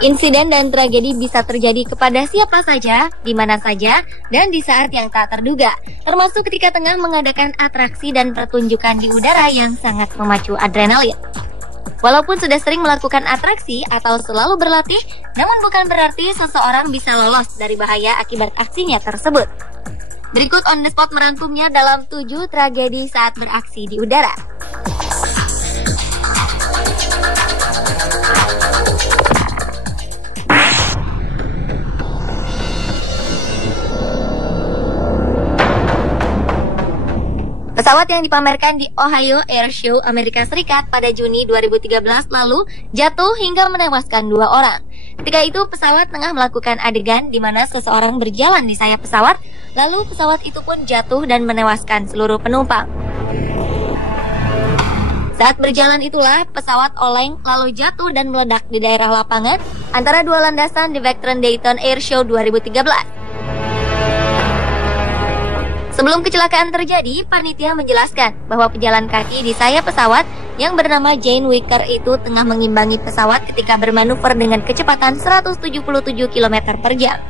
Insiden dan tragedi bisa terjadi kepada siapa saja, di mana saja, dan di saat yang tak terduga, termasuk ketika tengah mengadakan atraksi dan pertunjukan di udara yang sangat memacu adrenalin. Walaupun sudah sering melakukan atraksi atau selalu berlatih, namun bukan berarti seseorang bisa lolos dari bahaya akibat aksinya tersebut. Berikut on the spot merangkumnya dalam 7 tragedi saat beraksi di udara. Pesawat yang dipamerkan di Ohio Air Show, Amerika Serikat pada Juni 2013 lalu jatuh hingga menewaskan 2 orang. Ketika itu pesawat tengah melakukan adegan di mana seseorang berjalan di sayap pesawat, lalu pesawat itu pun jatuh dan menewaskan seluruh penumpang. Saat berjalan itulah pesawat oleng lalu jatuh dan meledak di daerah lapangan antara 2 landasan di Veteran Dayton Air Show 2013. Sebelum kecelakaan terjadi, panitia menjelaskan bahwa pejalan kaki di sayap pesawat yang bernama Jane Wicker itu tengah mengimbangi pesawat ketika bermanuver dengan kecepatan 177 km per jam.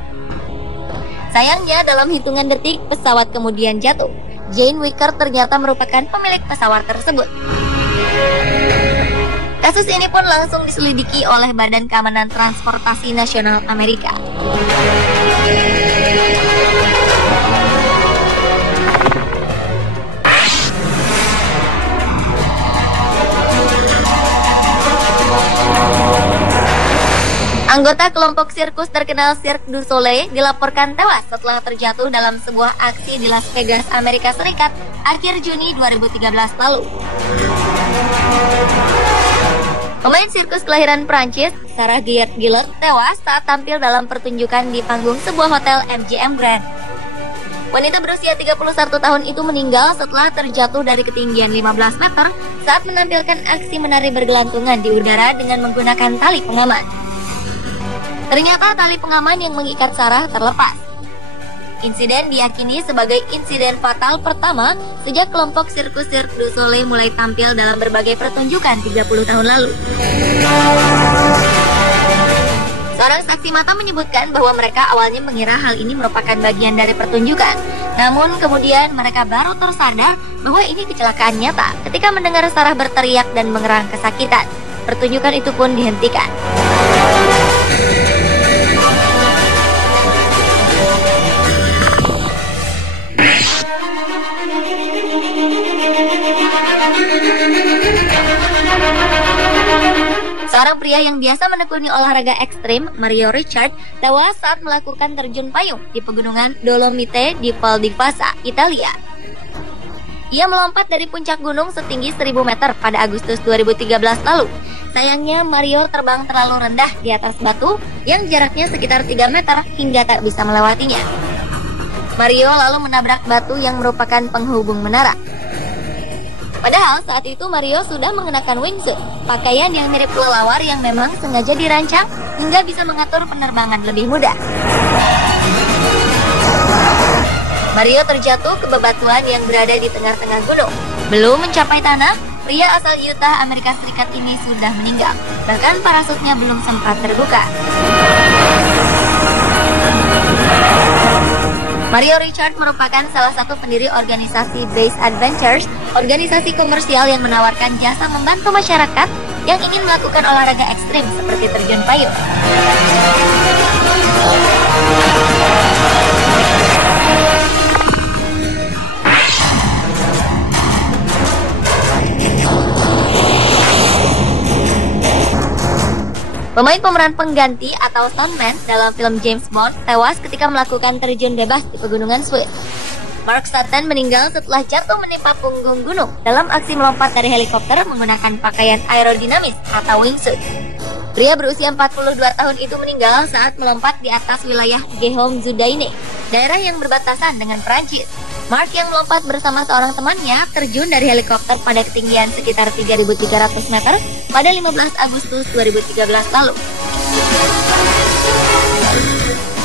Sayangnya dalam hitungan detik pesawat kemudian jatuh. Jane Wicker ternyata merupakan pemilik pesawat tersebut. Kasus ini pun langsung diselidiki oleh Badan Keamanan Transportasi Nasional Amerika. Anggota kelompok sirkus terkenal Cirque du Soleil dilaporkan tewas setelah terjatuh dalam sebuah aksi di Las Vegas, Amerika Serikat akhir Juni 2013 lalu. Pemain sirkus kelahiran Prancis, Sarah Gillard, tewas saat tampil dalam pertunjukan di panggung sebuah hotel MGM Grand. Wanita berusia 31 tahun itu meninggal setelah terjatuh dari ketinggian 15 meter saat menampilkan aksi menari bergelantungan di udara dengan menggunakan tali pengaman. Ternyata tali pengaman yang mengikat Sarah terlepas. Insiden diyakini sebagai insiden fatal pertama sejak kelompok sirkus Cirque du Soleil mulai tampil dalam berbagai pertunjukan 30 tahun lalu. Seorang saksi mata menyebutkan bahwa mereka awalnya mengira hal ini merupakan bagian dari pertunjukan. Namun kemudian mereka baru tersadar bahwa ini kecelakaan nyata ketika mendengar Sarah berteriak dan mengerang kesakitan. Pertunjukan itu pun dihentikan. Seorang pria yang biasa menekuni olahraga ekstrim, Mario Ricciardi, tewas saat melakukan terjun payung di pegunungan Dolomite di Val di Fassa, Italia. Ia melompat dari puncak gunung setinggi 1000 meter pada Agustus 2013 lalu. Sayangnya Mario terbang terlalu rendah di atas batu yang jaraknya sekitar 3 meter hingga tak bisa melewatinya. Mario lalu menabrak batu yang merupakan penghubung menara. Padahal saat itu Mario sudah mengenakan wingsuit, pakaian yang mirip kelelawar yang memang sengaja dirancang hingga bisa mengatur penerbangan lebih mudah. Mario terjatuh ke bebatuan yang berada di tengah-tengah gunung. Belum mencapai tanah, pria asal Utah, Amerika Serikat ini sudah meninggal. Bahkan parasutnya belum sempat terbuka. Mario Ricciardi merupakan salah satu pendiri organisasi Base Adventures, organisasi komersial yang menawarkan jasa membantu masyarakat yang ingin melakukan olahraga ekstrim seperti terjun payung. Pemain pemeran pengganti atau stuntman dalam film James Bond tewas ketika melakukan terjun bebas di pegunungan Swiss. Mark Sutton meninggal setelah jatuh menimpa punggung gunung dalam aksi melompat dari helikopter menggunakan pakaian aerodinamis atau wingsuit. Pria berusia 42 tahun itu meninggal saat melompat di atas wilayah Guillaume-Jourdain, daerah yang berbatasan dengan Prancis. Mark yang melompat bersama seorang temannya terjun dari helikopter pada ketinggian sekitar 3.300 meter pada 15 Agustus 2013 lalu.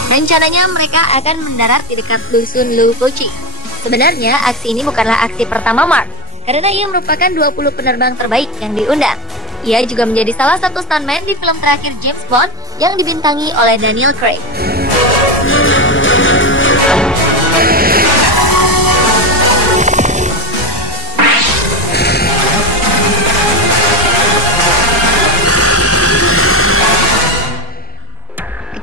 Rencananya mereka akan mendarat di dekat dusun Lupochi. Sebenarnya aksi ini bukanlah aksi pertama Mark, karena ia merupakan 20 penerbang terbaik yang diundang. Ia juga menjadi salah satu stuntman di film terakhir James Bond yang dibintangi oleh Daniel Craig.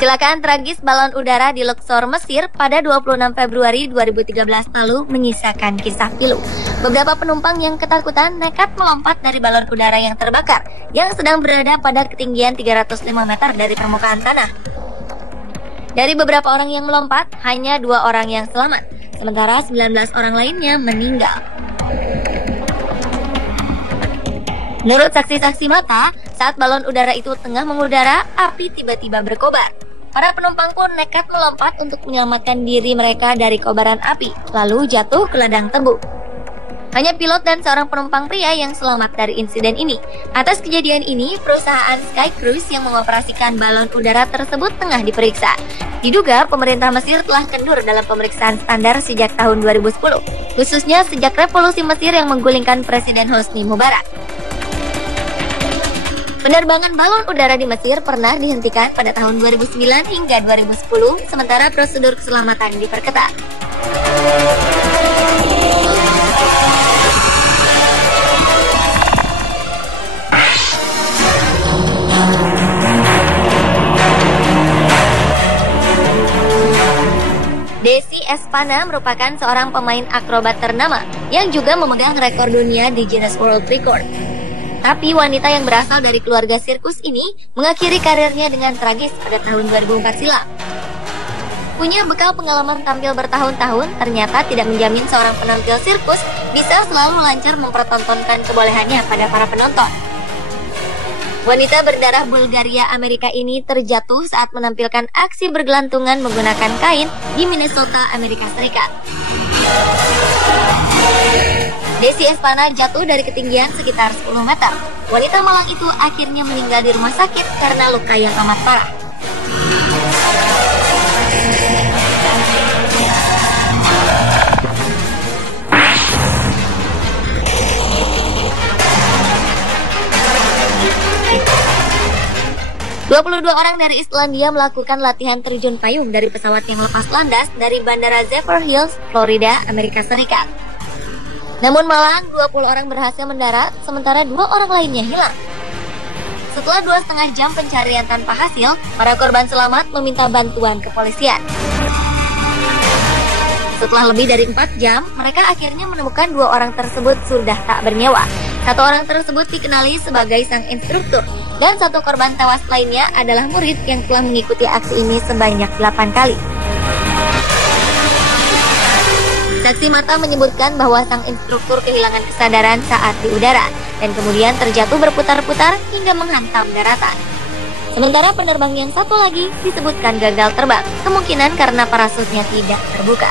Kecelakaan tragis balon udara di Luxor, Mesir pada 26 Februari 2013 lalu menyisakan kisah pilu. Beberapa penumpang yang ketakutan nekat melompat dari balon udara yang terbakar yang sedang berada pada ketinggian 305 meter dari permukaan tanah. Dari beberapa orang yang melompat, hanya 2 orang yang selamat, sementara 19 orang lainnya meninggal. Menurut saksi-saksi mata, saat balon udara itu tengah mengudara, api tiba-tiba berkobar. Para penumpang pun nekat melompat untuk menyelamatkan diri mereka dari kobaran api, lalu jatuh ke ladang tebu. Hanya pilot dan seorang penumpang pria yang selamat dari insiden ini. Atas kejadian ini, perusahaan Sky Cruise yang mengoperasikan balon udara tersebut tengah diperiksa. Diduga pemerintah Mesir telah kendur dalam pemeriksaan standar sejak tahun 2010, khususnya sejak revolusi Mesir yang menggulingkan Presiden Hosni Mubarak. Penerbangan balon udara di Mesir pernah dihentikan pada tahun 2009 hingga 2010, sementara prosedur keselamatan diperketat. Desi Espana merupakan seorang pemain akrobat ternama yang juga memegang rekor dunia di Guinness World Record. Tapi wanita yang berasal dari keluarga sirkus ini mengakhiri karirnya dengan tragis pada tahun 2004 silam. Punya bekal pengalaman tampil bertahun-tahun, ternyata tidak menjamin seorang penampil sirkus bisa selalu lancar mempertontonkan kebolehannya pada para penonton. Wanita berdarah Bulgaria Amerika ini terjatuh saat menampilkan aksi bergelantungan menggunakan kain di Minnesota, Amerika Serikat. Desi Espana jatuh dari ketinggian sekitar 10 meter. Wanita malang itu akhirnya meninggal di rumah sakit karena luka yang amat parah. ...22 orang dari Islandia melakukan latihan terjun payung dari pesawat yang lepas landas dari Bandara Zephyr Hills, Florida, Amerika Serikat. Namun malang 20 orang berhasil mendarat, sementara 2 orang lainnya hilang. Setelah 2,5 jam pencarian tanpa hasil, para korban selamat meminta bantuan kepolisian. Setelah lebih dari 4 jam, mereka akhirnya menemukan 2 orang tersebut sudah tak bernyawa. 1 orang tersebut dikenali sebagai sang instruktur, dan 1 korban tewas lainnya adalah murid yang telah mengikuti aksi ini sebanyak 8 kali. Saksi mata menyebutkan bahwa sang instruktur kehilangan kesadaran saat di udara dan kemudian terjatuh berputar-putar hingga menghantam daratan. Sementara penerbang yang satu lagi disebutkan gagal terbang, kemungkinan karena parasutnya tidak terbuka.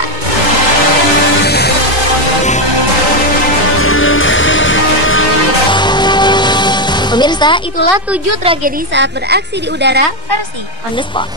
Pemirsa, itulah 7 tragedi saat beraksi di udara versi On The Spot.